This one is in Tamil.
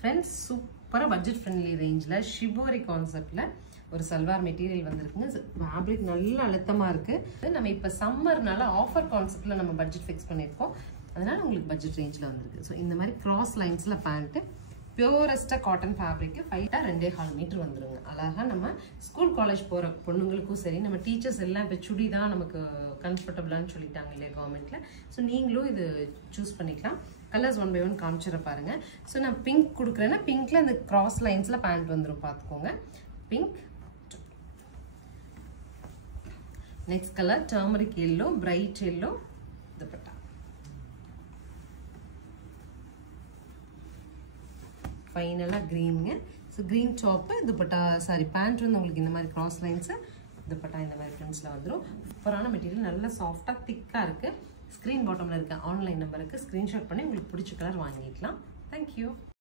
ஃப்ரெண்ட்ஸ் சூப்பராக பட்ஜெட் ஃப்ரெண்ட்லி ரேஞ்சில் ஷிபோரி கான்செப்டில் ஒரு சல்வார் மெட்டீரியல் வந்திருக்குங்க. ஃபேப்ரிக் நல்ல அழுத்தமாக இருக்குது. நம்ம இப்போ சம்மர்னால ஆஃபர் கான்செப்டில் நம்ம பட்ஜெட் ஃபிக்ஸ் பண்ணியிருக்கோம். அதனால் உங்களுக்கு பட்ஜெட் ரேஞ்சில் வந்திருக்கு. ஸோ இந்த மாதிரி கிராஸ் லைன்ஸில் பேண்ட்டு பியூரஸ்ட்டாக காட்டன் ஃபேப்ரிக்கு 2.25 மீட்டர் வந்துடுங்க. அழகாக நம்ம ஸ்கூல் காலேஜ் போகிற பொண்ணுங்களுக்கும் சரி, நம்ம டீச்சர்ஸ் எல்லாம் இப்போ சுடி தான் நமக்கு கம்ஃபர்டபுளான்னு சொல்லிட்டாங்க இல்லையா கவர்மெண்ட்டில். ஸோ நீங்களும் இது சூஸ் பண்ணிக்கலாம். கலர்ஸ் 1 by 1 காமிச்சிட பாருங்க. ஸோ நான் பிங்க் கொடுக்குறேன்னா பிங்க்ல அந்த கிராஸ் லைன்ஸில் பேண்ட் வந்துடும் பார்த்துக்கோங்க. Pink. Next colour turmeric yellow, bright yellow dupatta. ஃபைனலாக க்ரீனுங்க. So green top dupatta pant வந்து உங்களுக்கு இந்த மாதிரி கிராஸ் லைன்ஸு, துப்பட்டா இந்த மாதிரி ஃப்ரெண்ட்ஸில் வந்துடும். சூப்பரான மெட்டீரியல், நல்லா சாஃப்டாக திக்காக இருக்குது. ஸ்க்ரீன் பாட்டமில் இருக்க ஆன்லைன் நம்பருக்கு ஸ்க்ரீன்ஷாட் பண்ணி உங்களுக்கு பிடிச்ச கலர் வாங்கிக்கலாம். தேங்க்யூ.